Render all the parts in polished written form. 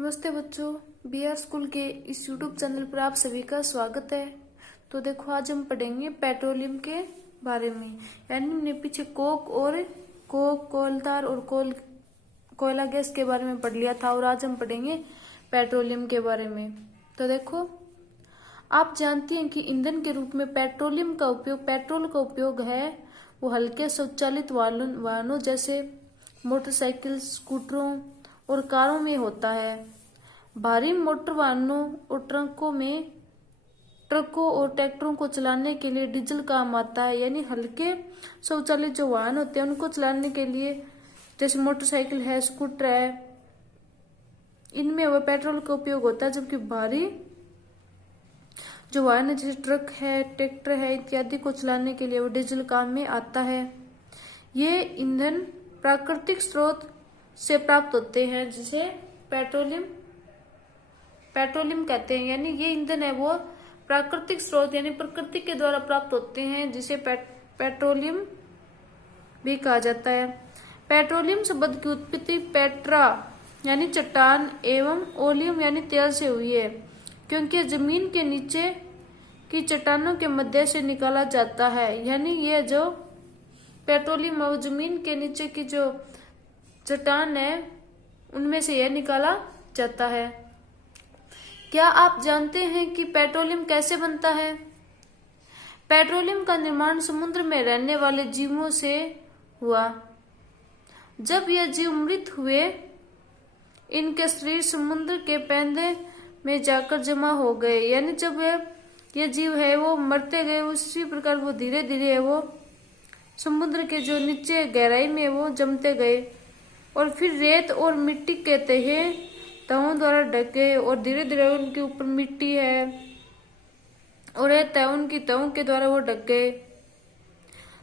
नमस्ते बच्चों, B R school के इस यूट्यूब चैनल पर आप सभी का स्वागत है। तो देखो, आज हम पढ़ेंगे पेट्रोलियम के बारे में। यानी हमने पीछे कोयलदार और कोयला गैस के बारे में पढ़ लिया था और आज हम पढ़ेंगे पेट्रोलियम के बारे में। तो देखो, आप जानते हैं कि ईंधन के रूप में पेट्रोल का उपयोग है वो हल्के स्वचालित वाहनों जैसे मोटरसाइकिल, स्कूटरों और कारों में होता है। भारी मोटर वाहनों और ट्रकों और ट्रैक्टरों को चलाने के लिए डीजल काम आता है। यानी हल्के स्वचालित जो वाहन होते हैं उनको चलाने के लिए, जैसे मोटरसाइकिल है, स्कूटर है, इनमें वह पेट्रोल का उपयोग होता है। जबकि भारी जो वाहन है जैसे ट्रक है, ट्रैक्टर है इत्यादि को चलाने के लिए वो डीजल काम में आता है। ये ईंधन प्राकृतिक स्रोत से प्राप्त होते हैं जिसे पेट्रोलियम कहते हैं। यानी ये ईंधन है वो प्राकृतिक स्रोत यानी प्रकृति के द्वारा प्राप्त होते हैं जिसे पेट्रोलियम भी कहा जाता है। पेट्रोलियम शब्द की उत्पत्ति पेट्रा यानी चट्टान एवं ओलियम यानी तेल से हुई है, क्योंकि जमीन के नीचे की चट्टानों के मध्य से निकाला जाता है। यानी ये जो पेट्रोलियम है वो जमीन के नीचे की जो चट्टान है उनमें से यह निकाला जाता है। क्या आप जानते हैं कि पेट्रोलियम कैसे बनता है? पेट्रोलियम का निर्माण समुद्र में रहने वाले जीवों से हुआ। जब यह जीव मृत हुए, इनके शरीर समुद्र के पैंदे में जाकर जमा हो गए। यानी जब ये जीव है वो मरते गए, उसी प्रकार वो धीरे धीरे है वो समुद्र के जो नीचे गहराई में वो जमते गए और फिर रेत और मिट्टी के तहों द्वारा ढक गए और धीरे धीरे उनके ऊपर मिट्टी है और उनकी तहों के द्वारा वो ढक गए।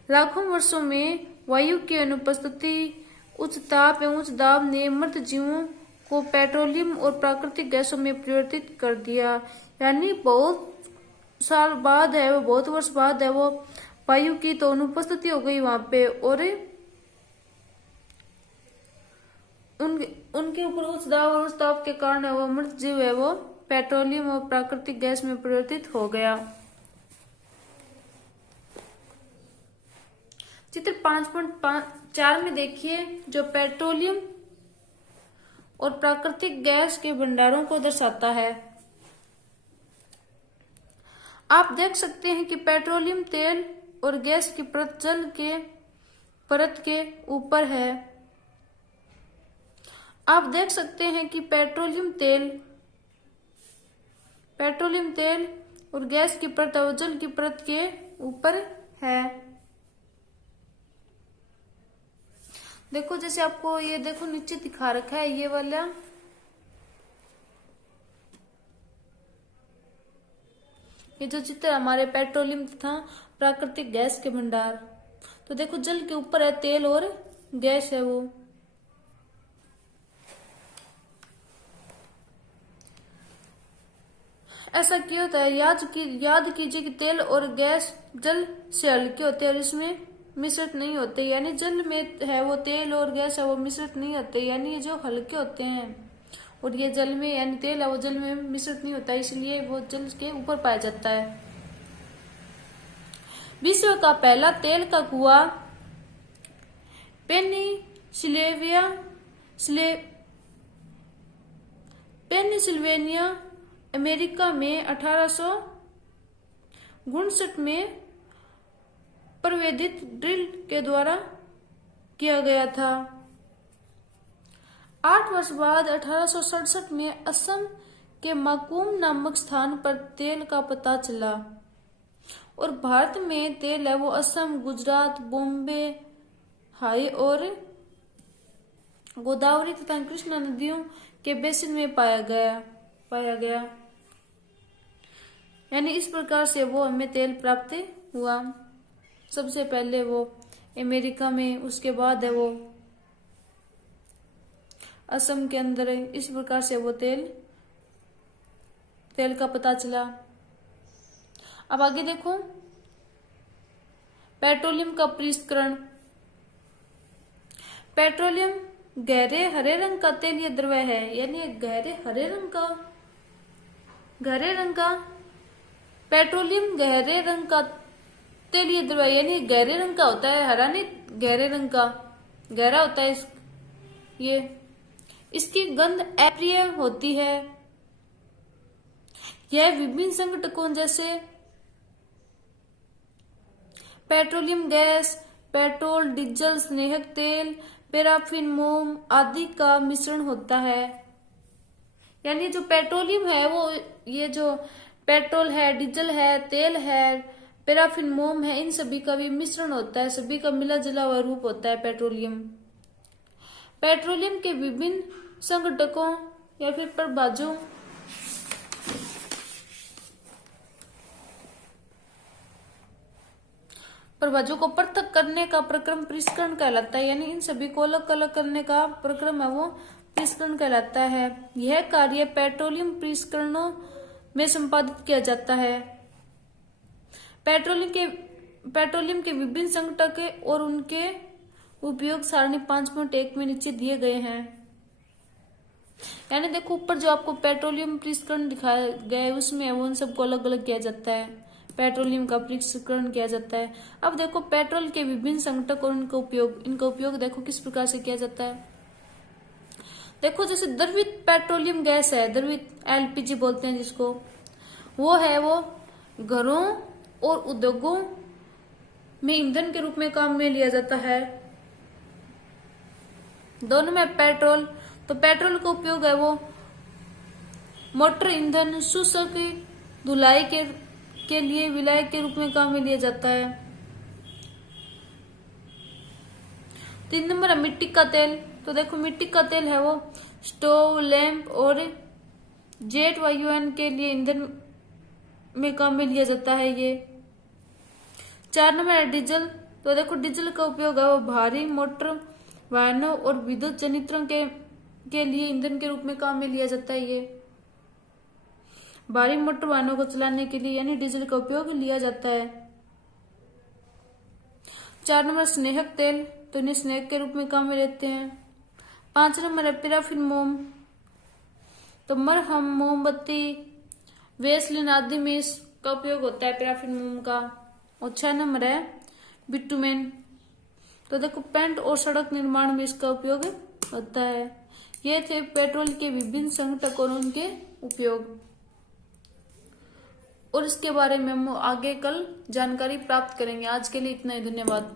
लाखों वर्षों में वायु की अनुपस्थिति, उच्च ताप एवं उच्च दाब ने मृत जीवों को पेट्रोलियम और प्राकृतिक गैसों में परिवर्तित कर दिया। यानी बहुत साल बाद है वो, बहुत वर्ष बाद है वो वायु की तो अनुपस्थिति हो गई वहां पे और उनके ऊपर उच्च दाब और उच्च ताप के कारण वो मृत जीव है वो पेट्रोलियम और प्राकृतिक गैस में परिवर्तित हो गया। चित्र 5.4 में देखिए, जो पेट्रोलियम और प्राकृतिक गैस के भंडारों को दर्शाता है। आप देख सकते हैं कि पेट्रोलियम तेल और गैस की परत जल के परत के ऊपर है। आप देख सकते हैं कि पेट्रोलियम तेल और गैस की परत और जल की परत के ऊपर है। देखो, जैसे आपको ये देखो नीचे दिखा रखा है ये वाला, ये जो चित्र हमारे पेट्रोलियम तथा प्राकृतिक गैस के भंडार। तो देखो, जल के ऊपर है तेल और गैस है वो। ऐसा क्यों होता है? याद कीजिए कि तेल और गैस जल से हल्के होते हैं और इसमें मिश्रित नहीं होते। यानी जल में है वो तेल और गैस है वो मिश्रित नहीं होते। यानी ये जो हल्के होते हैं और ये जल में यानी तेल है वो जल में मिश्रित नहीं होता, इसलिए वो जल के ऊपर पाया जाता है। विश्व का पहला तेल का कुआं पेनिसिल्वेनिया अमेरिका में 1859 में प्रवेदित ड्रिल के द्वारा किया गया था। 8 वर्ष बाद 1867 में असम के माकूम नामक स्थान पर तेल का पता चला और भारत में तेल है वो असम, गुजरात, बॉम्बे, हाई और गोदावरी तथा कृष्णा नदियों के बेसिन में पाया गया। यानी इस प्रकार से वो हमें तेल प्राप्त हुआ। सबसे पहले वो अमेरिका में, उसके बाद है वो असम के अंदर है। इस प्रकार से वो तेल का पता चला। अब आगे देखो, पेट्रोलियम का प्रसंस्करण। पेट्रोलियम गहरे हरे रंग का तेलीय द्रव्य है, यानी गहरे रंग का पेट्रोलियम गहरे रंग का तेलीय द्रव्य, यानी गहरे रंग का होता है, हरा नहीं, गहरे रंग का, गहरा होता है ये। इसकी गंध अप्रिय होती है। यह विभिन्न संघटकों जैसे पेट्रोलियम गैस, पेट्रोल, डीजल, स्नेहक तेल, पैराफिन, मोम आदि का मिश्रण होता है। यानी जो पेट्रोलियम है वो, ये जो पेट्रोल है, डीजल है, तेल है, पैराफिन, मोम है, इन सभी का भी मिश्रण होता है, सभी का मिला जुला हुआ रूप होता है पेट्रोलियम। पेट्रोलियम के विभिन्न संघटकों या फिर प्रभाजों को पृथक करने का प्रक्रम परिष्करण कहलाता है। यानी इन सभी को अलग अलग करने का प्रक्रम है वो परिष्करण कहलाता है। यह कार्य पेट्रोलियम परिष्करणों में संपादित किया जाता है। पेट्रोलियम के विभिन्न संघटक और उनके उपयोग सारणी 5.1 में नीचे दिए गए हैं। यानी देखो ऊपर जो आपको पेट्रोलियम परिष्करण दिखाया गया है उसमें उन सबको अलग अलग किया जाता है, पेट्रोलियम का परिष्करण किया जाता है। अब देखो पेट्रोल के विभिन्न संघटक और इनका उपयोग देखो किस प्रकार से किया जाता है। देखो जैसे द्रवित पेट्रोलियम गैस है, द्रवित एलपीजी बोलते हैं जिसको, वो घरों और उद्योगों में ईंधन के रूप में काम में लिया जाता है। दोनों में पेट्रोल, तो पेट्रोल का उपयोग है वो मोटर ईंधन, शुष्क धुलाई के लिए विलायक के रूप में काम में लिया जाता है। 3 नंबर है मिट्टी का तेल। तो देखो मिट्टी का तेल है वो स्टोव, लैंप और जेट वायुयान के लिए ईंधन में काम में लिया जाता है ये। 4 नंबर है डीजल। तो देखो डीजल का उपयोग है वो भारी मोटर वाहनों और विद्युत जनित्रों के लिए ईंधन के रूप में काम में लिया जाता है ये। भारी मोटर वाहनों को चलाने के लिए यानी डीजल का उपयोग लिया जाता है। 4 नंबर स्नेहक तेल, तो इन्हें स्नेहक के रूप में काम में लेते हैं। 5 नंबर है पैराफिन मोम, तो मरहम, मोमबत्ती, वेसलिन आदि में इसका उपयोग होता है पैराफिन मोम का। और 6 नंबर है बिटुमेन, तो देखो पेंट और सड़क निर्माण में इसका उपयोग होता है। ये थे पेट्रोल के विभिन्न संघटक और उनके उपयोग, और इसके बारे में हम आगे कल जानकारी प्राप्त करेंगे। आज के लिए इतना ही, धन्यवाद।